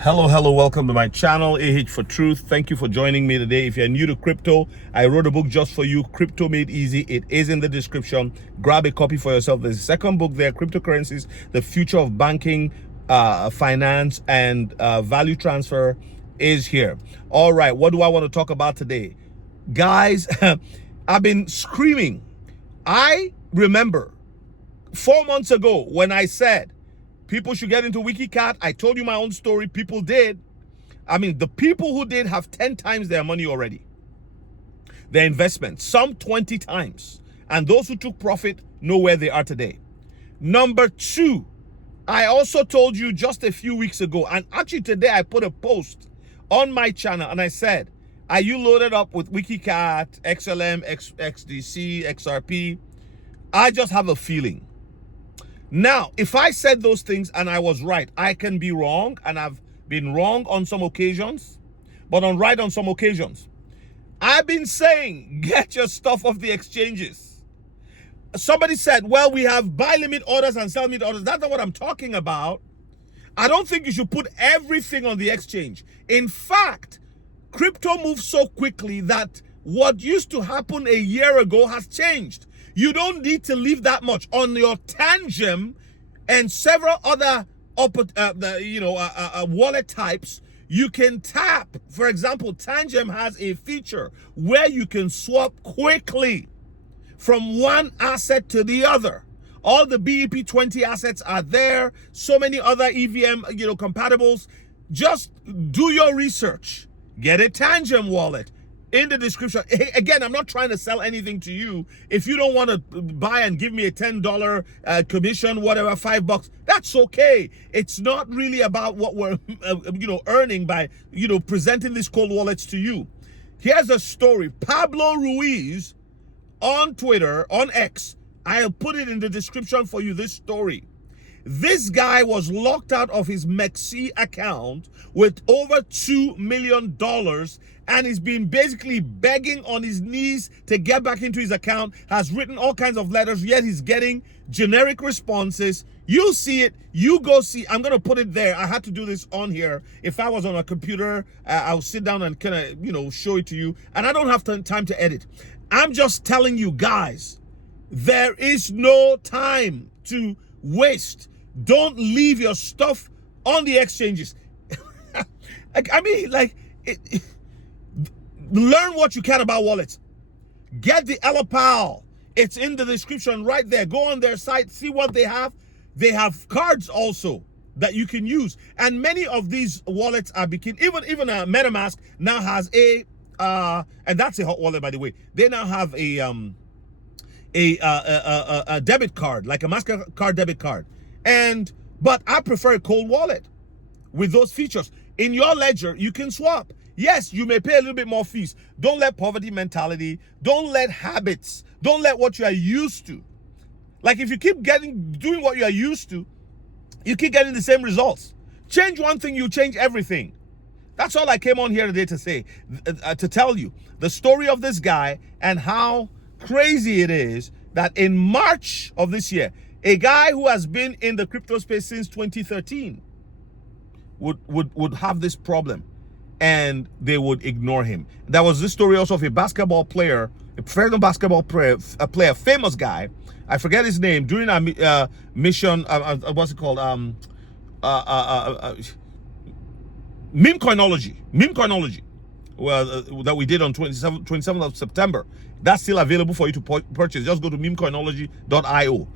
Hello, welcome to my channel, AH for Truth. Thank you for joining me today. If you're new to crypto, I wrote a book just for you, Crypto Made Easy. It is in the description. Grab a copy for yourself. There's a second book there, Cryptocurrencies, the Future of Banking, Finance, and Value Transfer is here. All right, what do I want to talk about today? Guys, I've been screaming. I remember 4 months ago when I said, people should get into WikiCat. I told you my own story. People did. I mean, the people who did have 10 times their money already. Their investment, some 20 times. And those who took profit know where they are today. Number two, I also told you just a few weeks ago, and actually today I put a post on my channel and I said, are you loaded up with WikiCat, XLM, XDC, XRP? I just have a feeling. Now, if I said those things and I was right, I can be wrong, and I've been wrong on some occasions, but I'm right on some occasions. I've been saying, get your stuff off the exchanges. Somebody said, well, we have buy limit orders and sell limit orders. That's not what I'm talking about. I don't think you should put everything on the exchange. In fact, crypto moves so quickly that what used to happen a year ago has changed. You don't need to leave that much on your Tangem and several other wallet types. You can tap. For example, Tangem has a feature where you can swap quickly from one asset to the other. All the BEP20 assets are there. So many other EVM, compatibles. Just do your research. Get a Tangem wallet. In the description. Hey, again, I'm not trying to sell anything to you. If you don't want to buy and give me a $10 commission, whatever, $5, that's okay. It's not really about what we're earning by presenting these cold wallets to you. Here's a story. Pablo Ruiz on Twitter, on X, I'll put it in the description for you, this story. This guy was locked out of his Mexi account with over $2 million, and he's been basically begging on his knees to get back into his account, has written all kinds of letters, yet he's getting generic responses. You see it, you go see. I'm going to put it there. I had to do this on here. If I was on a computer, I'll sit down and kind of, show it to you. And I don't have time to edit. I'm just telling you guys, there is no time to waste. Don't leave your stuff on the exchanges. Learn what you can about wallets. Get the Ellipal. It's in the description right there. Go on their site, see what they have. They have cards also that you can use. And many of these wallets are even a MetaMask now has and that's a hot wallet, by the way. They now have a debit card, like a MasterCard debit card. But I prefer a cold wallet with those features. In your ledger, you can swap. Yes, you may pay a little bit more fees. Don't let poverty mentality, don't let habits, don't let what you are used to. Like if you keep doing what you are used to, you keep getting the same results. Change one thing, you change everything. That's all I came on here today to say, to tell you the story of this guy and how crazy it is that in March of this year, a guy who has been in the crypto space since 2013 would have this problem, and they would ignore him. There was this story also of a basketball player, a professional basketball player, a famous guy. I forget his name. During our mission, what's it called? Meme Koinology. Well, that we did on 27th of September. That's still available for you to purchase. Just go to memecoinology.io.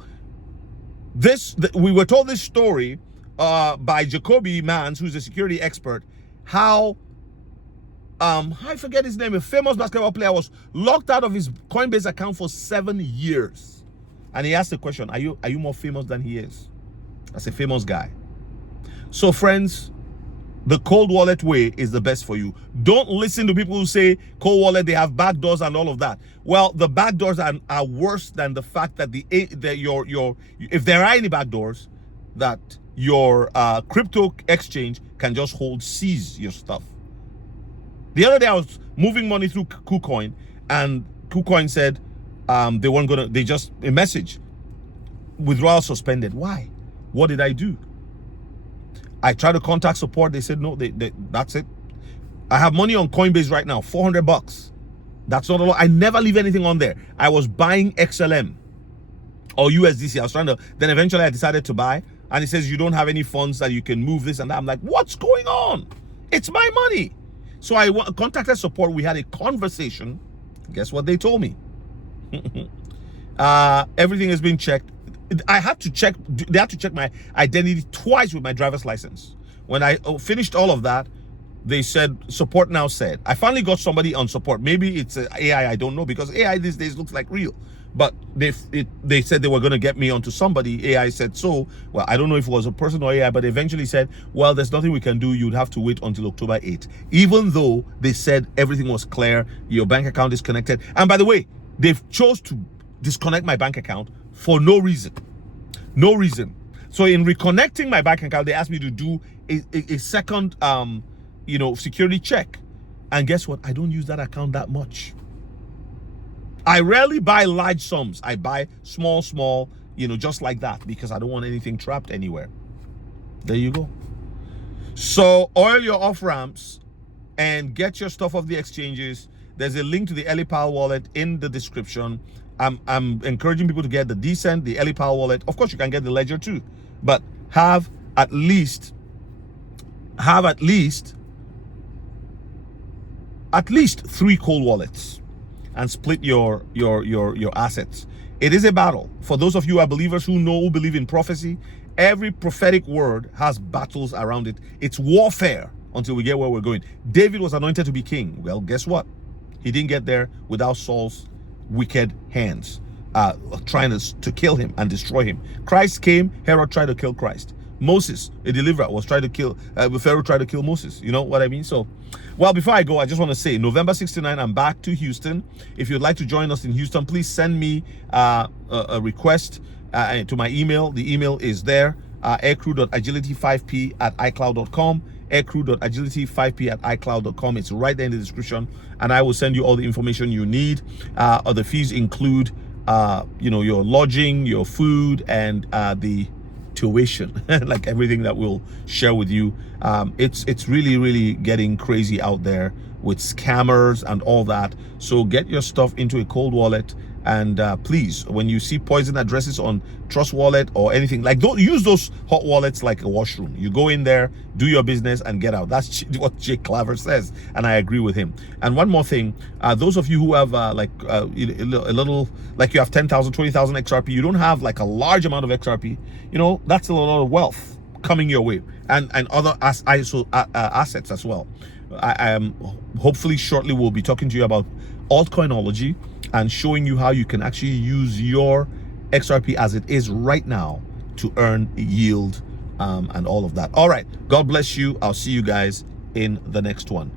We were told this story by Jacoby Mans, who's a security expert, how I forget his name, a famous basketball player was locked out of his Coinbase account for 7 years. And he asked the question, are you more famous than he is? That's a famous guy. So friends, the cold wallet way is the best for you. Don't listen to people who say cold wallet, they have backdoors and all of that. Well, the backdoors are worse than the fact that if there are any backdoors, that your crypto exchange can just seize your stuff. The other day I was moving money through KuCoin, and KuCoin said they just a message, withdrawal suspended. Why? What did I do? I tried to contact support. They said, no, that's it. I have money on Coinbase right now, $400. That's not a lot. I never leave anything on there. I was buying XLM or USDC. I was trying to, then eventually I decided to buy. And it says, you don't have any funds that you can move this and that. I'm like, what's going on? It's my money. So I contacted support. We had a conversation. Guess what they told me? Everything has been checked. I had to check, they had to check my identity twice with my driver's license. When I finished all of that, they said, support now said, I finally got somebody on support. Maybe it's AI, I don't know, because AI these days looks like real. But they said they were going to get me onto somebody. AI said so. Well, I don't know if it was a person or AI, but they eventually said, well, there's nothing we can do. You'd have to wait until October 8th. Even though they said everything was clear, your bank account is connected. And by the way, they've chose to disconnect my bank account for no reason. No reason. So in reconnecting my bank account, they asked me to do a second, security check. And guess what? I don't use that account that much. I rarely buy large sums. I buy small, just like that, because I don't want anything trapped anywhere. There you go. So oil your off ramps and get your stuff off the exchanges. There's a link to the Ellipal wallet in the description. I'm encouraging people to get the Decent, the Ellipal wallet. Of course, you can get the Ledger too, but have at least 3 cold wallets and split your assets. It is a battle. For those of you who are believers who believe in prophecy, every prophetic word has battles around it. It's warfare until we get where we're going. David was anointed to be king. Well, guess what? He didn't get there without Saul's wicked hands trying to kill him and destroy him. Christ came, Herod tried to kill Christ. Moses, a deliverer, was trying to kill, Pharaoh tried to kill Moses. You know what I mean? So, well, before I go, I just want to say, November 69, I'm back to Houston. If you'd like to join us in Houston, please send me a request to my email. The email is there, aircrew.agility5p@icloud.com, aircrew.agility5p@icloud.com. It's right there in the description, and I will send you all the information you need. The fees include, your lodging, your food, and the tuition, like everything that we'll share with you. It's really getting crazy out there with scammers and all that. So get your stuff into a cold wallet, and please, when you see poison addresses on Trust Wallet or anything, like, don't use those hot wallets like a washroom. You go in there, do your business, and get out. That's what Jake Claver says, and I agree with him. And one more thing, those of you who have a little, like you have 10,000, 20,000 XRP, you don't have like a large amount of XRP, that's a lot of wealth coming your way, and other assets as well. I am hopefully shortly we'll be talking to you about altcoinology and showing you how you can actually use your XRP as it is right now to earn yield and all of that. All right, God bless you. I'll see you guys in the next one.